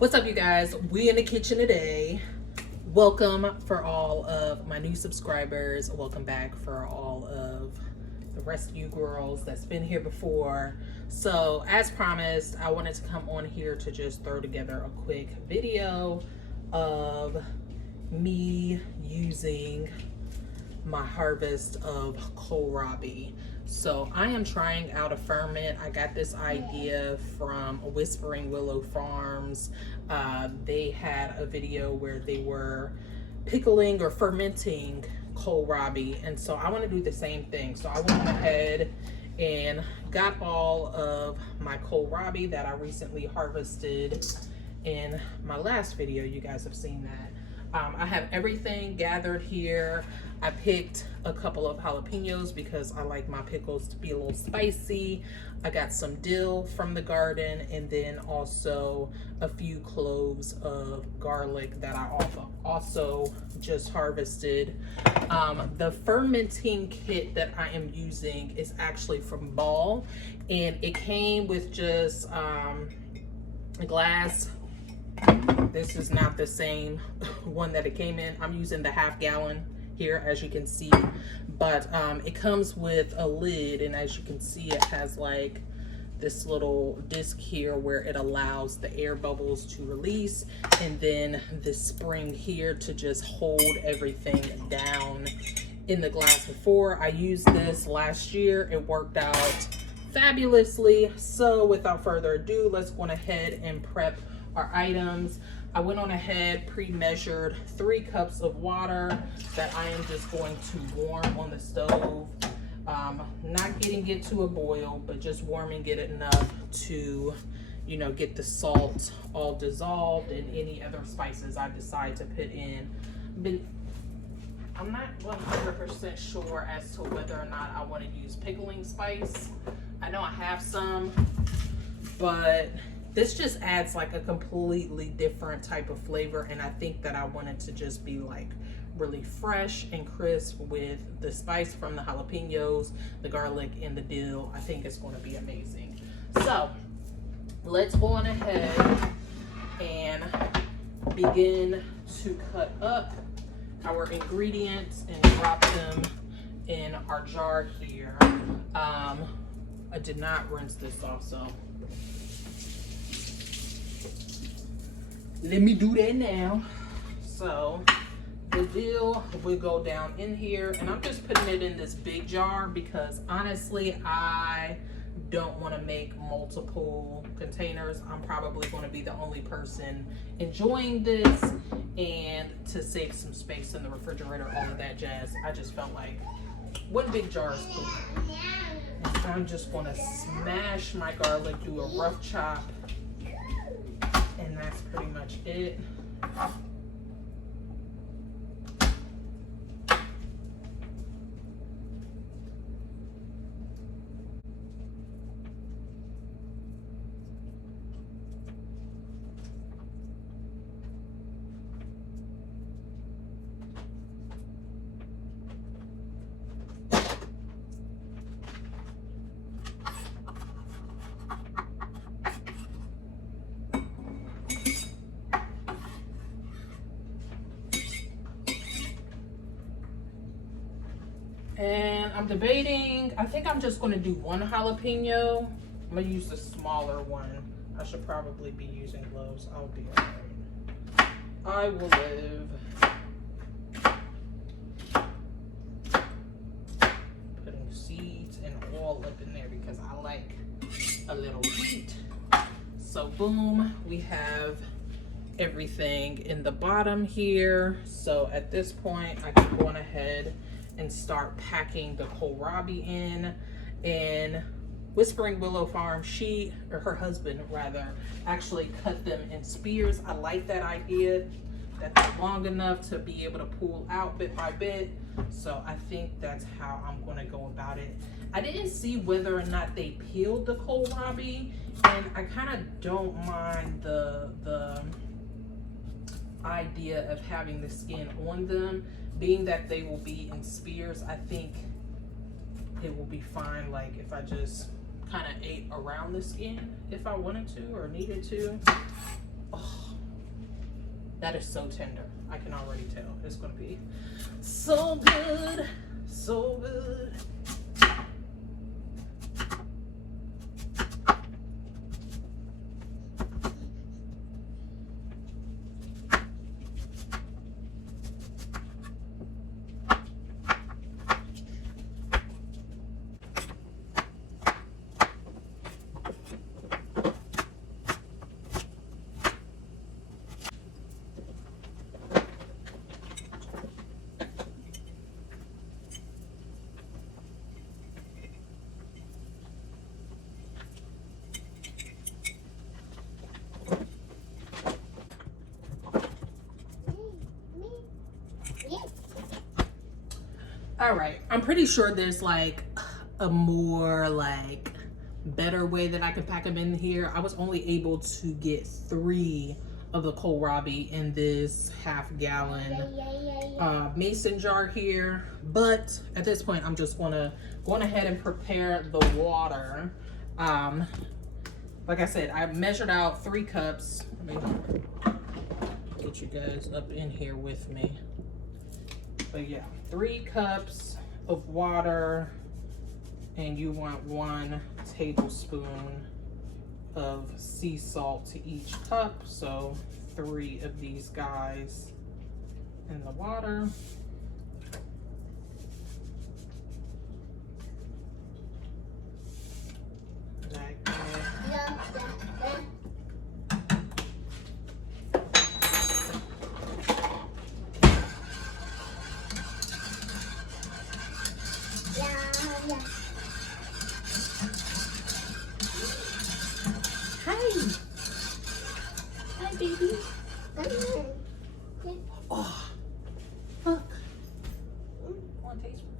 What's up, you guys? We in the kitchen today. Welcome for all of my new subscribers. Welcome back for all of the rest of you girls that's been here before. So as promised, I wanted to come on here to just throw together a quick video of me using my harvest of kohlrabi. So I am trying out a ferment. I got this idea from Whispering Willow Farms. They had a video where they were pickling or fermenting kohlrabi, and so I want to do the same thing. So I went ahead and got all of my kohlrabi that I recently harvested in my last video. You guys have seen that. I have everything gathered here. I picked a couple of jalapenos because I like my pickles to be a little spicy. I got some dill from the garden, and then also a few cloves of garlic that I also just harvested. The fermenting kit that I am using is actually from Ball, and it came with just a glass. This is not the same one that it came in. I'm using the half gallon here, as you can see, but it comes with a lid, and as you can see, it has like this little disc here where it allows the air bubbles to release, and then this spring here to just hold everything down in the glass. Before I used this last year, it worked out fabulously. So without further ado, let's go ahead and prep our items. I went on ahead, pre-measured 3 cups of water that I am just going to warm on the stove. Not getting it to a boil, but just warming it enough to, you know, get the salt all dissolved and any other spices I decide to put in. But I'm not 100% sure as to whether or not I want to use pickling spice. I know I have some, but this just adds like a completely different type of flavor, and I think that I want it to just be like really fresh and crisp with the spice from the jalapenos, the garlic, and the dill. I think it's going to be amazing. So let's go on ahead and begin to cut up our ingredients and drop them in our jar here. I did not rinse this off, so let me do that now. So the dill will go down in here, and I'm just putting it in this big jar because honestly, I don't want to make multiple containers. I'm probably going to be the only person enjoying this, and to save some space in the refrigerator, all of that jazz, I just felt like one big jar is cool. And I'm just going to smash my garlic, do a rough chop, and that's pretty much it. And I'm debating, I think I'm just going to do 1 jalapeno. I'm going to use the smaller one. I should probably be using gloves. I'll be alright. I will live. Putting seeds and all up in there because I like a little heat. So boom, we have everything in the bottom here. So at this point, I can go on ahead and start packing the kohlrabi in. And Whispering Willow Farm, she, or her husband rather, actually cut them in spears. I like that idea. That's long enough to be able to pull out bit by bit. So I think that's how I'm going to go about it. I didn't see whether or not they peeled the kohlrabi, and I kind of don't mind the idea of having the skin on them. Being that they will be in spears, I think it will be fine, like if I just kind of ate around the skin if I wanted to or needed to. Oh, that is so tender. I can already tell. It's gonna be so good. So good. All right, I'm pretty sure there's like a more like better way that I can pack them in here. I was only able to get 3 of the kohlrabi in this half-gallon mason jar here, but at this point I'm just going ahead and prepare the water. Like I said, I measured out 3 cups. Let me get you guys up in here with me. But yeah, 3 cups of water, and you want 1 tablespoon of sea salt to each cup. So 3 of these guys in the water. Like that. Hi, baby. Oh, look. Want to taste it?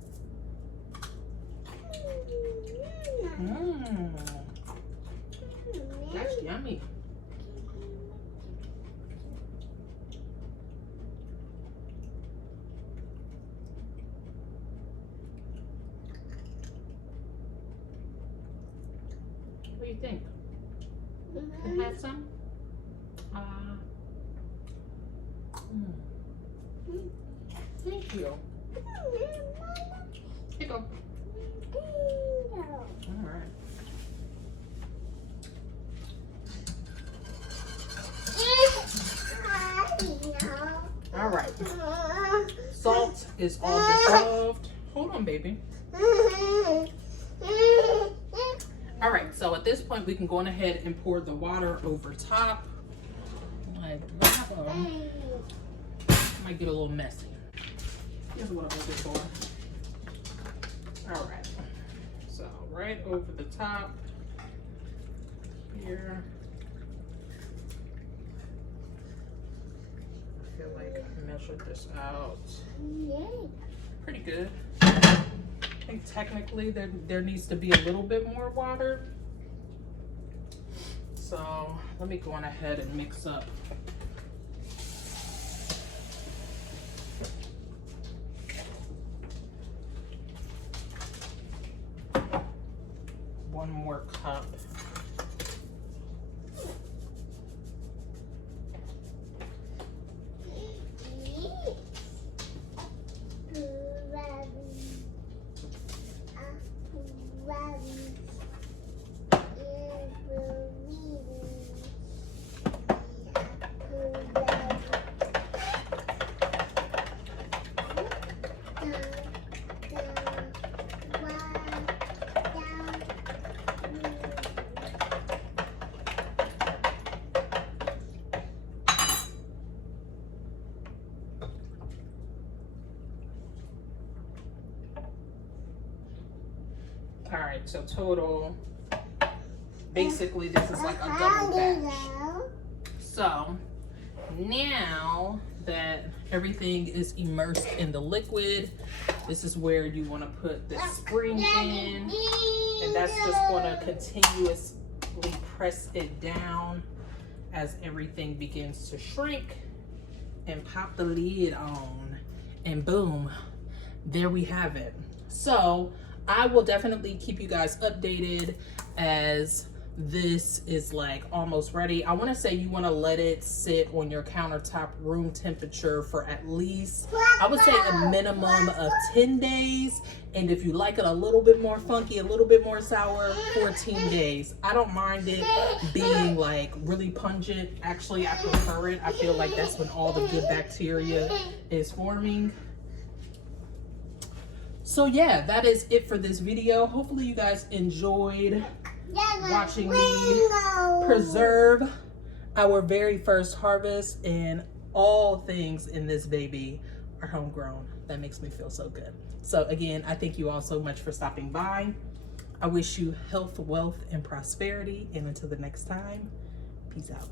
That's yummy. What do you think? Can I have some? Thank you. Here you go. All right. All right. Salt is all dissolved. Hold on, baby. All right, so at this point we can go on ahead and pour the water over top. Like that. Might get a little messy. Here's what I'm looking for. All right, so right over the top here. I feel like I measured this out. Pretty good. I think technically there needs to be a little bit more water. So let me go on ahead and mix up. One more cup. All right, so total, basically this is like a double batch. So now that everything is immersed in the liquid, this is where you want to put the spring in, and that's just going to continuously press it down as everything begins to shrink, and pop the lid on, and boom, there we have it. So I will definitely keep you guys updated as this is like almost ready. I want to say you want to let it sit on your countertop room temperature for at least, I would say, a minimum of 10 days. And if you like it a little bit more funky, a little bit more sour, 14 days. I don't mind it being like really pungent. Actually, I prefer it. I feel like that's when all the good bacteria is forming. So yeah, that is it for this video. Hopefully you guys enjoyed watching me preserve our very first harvest, and all things in this baby are homegrown. That makes me feel so good. So again, I thank you all so much for stopping by. I wish you health, wealth, and prosperity, and until the next time, peace out.